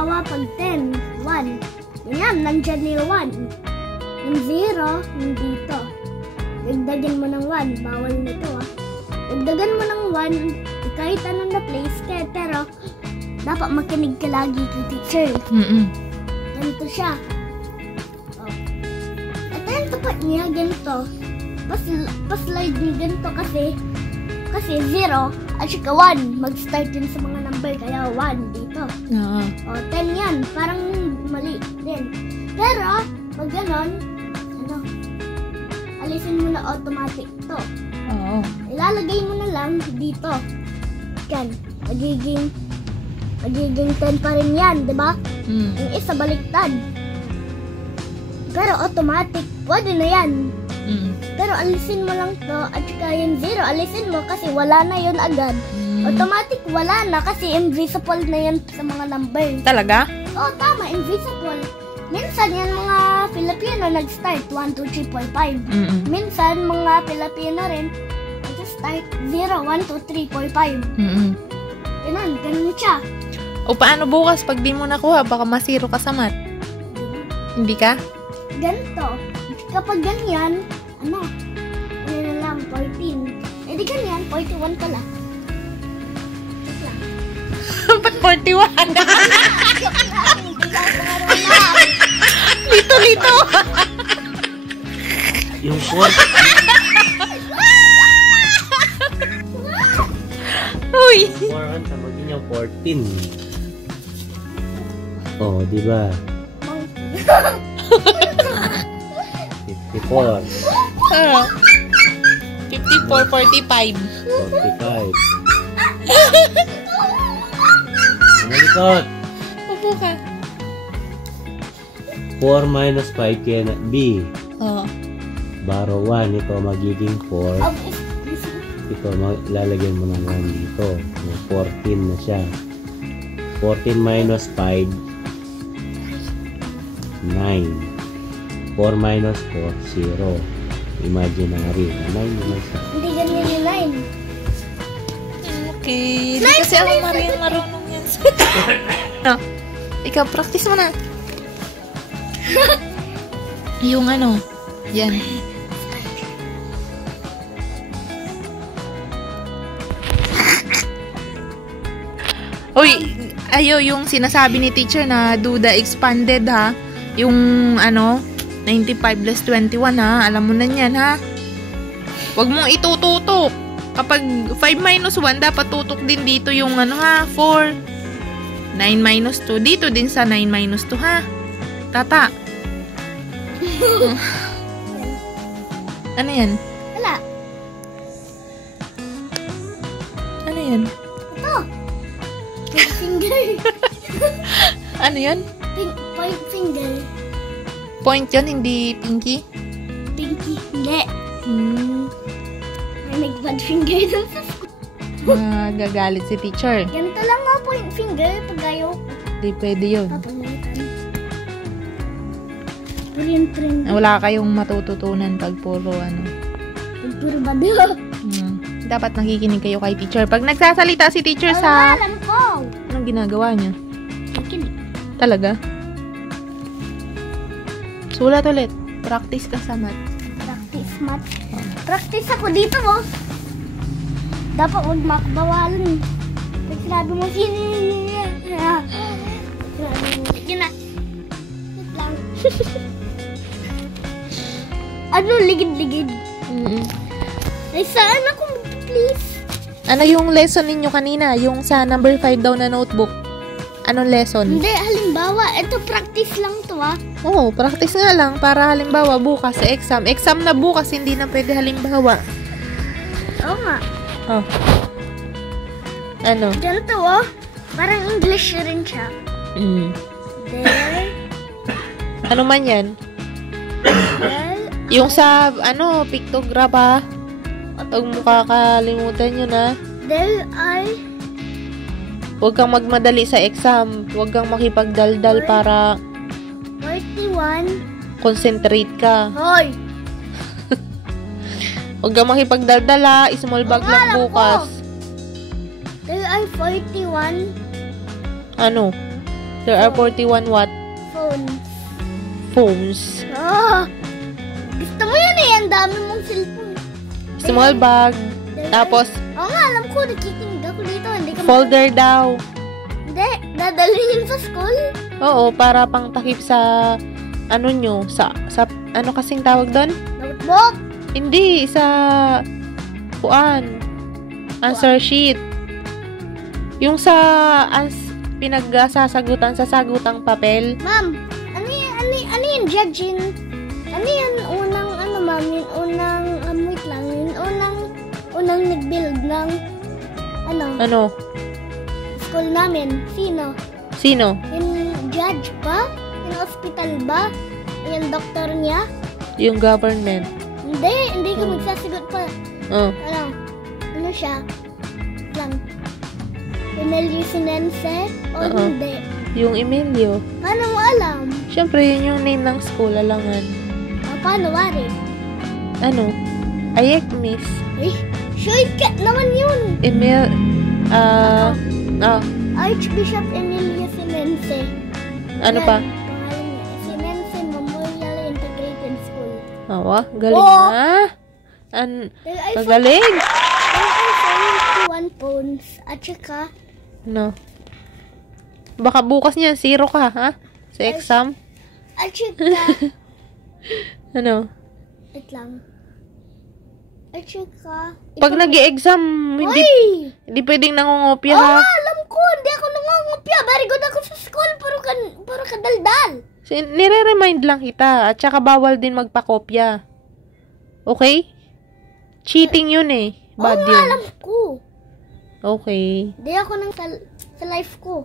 halimbawa, pag 10, 1. Yan, nandyan yung 1. Yung 0, nandito. Dagdagan mo ng 1. Bawal nito Dagdagan mo ng 1, kahit anong na-place ka, pero dapat makinig ka lagi kay teacher. Ganito siya. At yung tapat niya, ganito. Pa-slide niya ganito kasi 0 at saka 1. Mag-start yun sa mga number, kaya 1 dito. 10 yan. Parang mali din. Pero, pag ganon, alisin mo na automatic to. Ilalagay mo na lang dito. Yan. Magiging 10 pa rin yan, di ba? Yung isa baliktad. Pero automatic, pwede na yan. Pero alisin mo lang to at saka yung 0, alisin mo kasi wala na yun agad. Automatic wala na kasi invisible na yan sa mga number. Talaga? Oo, tama, invisible. Minsan yan mga Filipino nag-start 1, 2, 3, 4, 5. Minsan mga Filipino rin nag-start 0, 1, 2, 3, 4, 5. Ganun siya. O paano bukas pag di mo nakuha, baka masiro ka sa math? Hindi ka? Ganito. Kapag ganyan, ano na lang, 14. Di ganyan, 41 pala. Ba't 41? Lito. Yung 4. Uy! 4 ang tamagin yung 14. Oh, di ba? 54. 54, 45. 45. Malikot. Upo ka. 4 minus 5 kaya na B. Baro 1. Ito magiging 4. Ito, lalagyan mo ng 1 dito. 14 na siya. 14 minus 5, 9. 4 minus 4, 0. Imaginary. 9 naman siya. Hindi ganyan yung 9. Okay. Hindi kasi ako marunong yan. Ikaw, practice mo na. Yung ano. Yan. Uy, yung sinasabi ni teacher na do the expanded ha. Yung ano, 95 plus 21 ha. Alam mo na yan ha. Huwag mong itututok. Kapag 5 minus 1, dapat tutok din dito yung ano ha, 4. 9 minus 2. Dito din sa 9 minus 2 ha. Tata. Ano yan? Wala. Ano yan? Ito. Finger. Ano yan? Point finger. Point yun, hindi pinky? Pinky. Hindi. May nag-bad finger dun sa school. Gagalit si teacher. Ganito lang nga point finger pag ayaw. Hindi pwede yun. Papalitan. Print. Wala kayong matututunan pag puro ano. Puro bado. Dapat nakikinig kayo kay teacher. Pag nagsasalita si teacher sa... Alam ko. Anong ginagawa niya? Nakikinig. Talaga? Sulat ulit. Practice ka sa math. Practice math. Practice ako dito mo. Dapat huwag makabawalan. Pag sinabi mo ano, ligid-ligid. Ay, saan ako please? Ano yung lesson ninyo kanina? Yung sa number 5 daw na notebook. Anong lesson? Hindi, halimbawa, ito practice lang to Oo, practice nga lang para halimbawa bukas sa exam. Exam na bukas, hindi na pwede halimbawa. Oo nga. Oh. Ano? Ganito parang English rin siya. There. Ano man yan? Yung sa, pictograph Huwag mo kakalimutan yun There are... Huwag kang magmadali sa exam. Huwag kang makipagdaldal para 41. concentrate ka. Hoy! Huwag kang makipagdaldal small bag lang bukas. There are 41. Ano? There are 41 what? Phones. Gusto mo yan eh. Ang dami mong cellphone. Small bag. Tapos, oo nga, alam ko. Nakikinig ako dito. Hindi ka folder daw. Hindi. Dadalhin sa school. Oo, para pang takip sa ano nyo, sa ano kasing tawag doon? Notebook. Hindi, sa answer sheet. Yung sa pinagsasagutan sa sagutang papel. Ma'am, ano yung judging? Ano yung unang, ma'am, yung unang, wait lang, yung unang nag-build ng, Ano? School namin. Sino? Yung judge ba? Yung hospital ba? Yung doktor niya? Yung government. Hindi ka magsasagot pa. Ano siya? Lang. Emilio Sinense? O hindi? Yung Emilio. Paano mo alam? Siyempre, yun yung name ng school, alangan. Paano wari? Ano? Ayek, miss. Shortcut naman yun. Archbishop Emilio Sinense. Ano pa? Pangalan niya. Sinense Memorial Integrated School. Galing na. Magaling. There are 71 phones. At saka, baka bukas niya, 0 ka, ha? Sa exam? at saka, wait lang. At saka, pag nag-i-exam, hindi pwedeng nangungopya, ha? Alam ko, hindi ako nangungopya. Very good ako sa school, puro kadaldal. Nire-remind lang kita, at saka bawal din magpakopya. Okay? Cheating yun eh. Bad yun. Alam ko. Okay. Hindi ako sa life ko.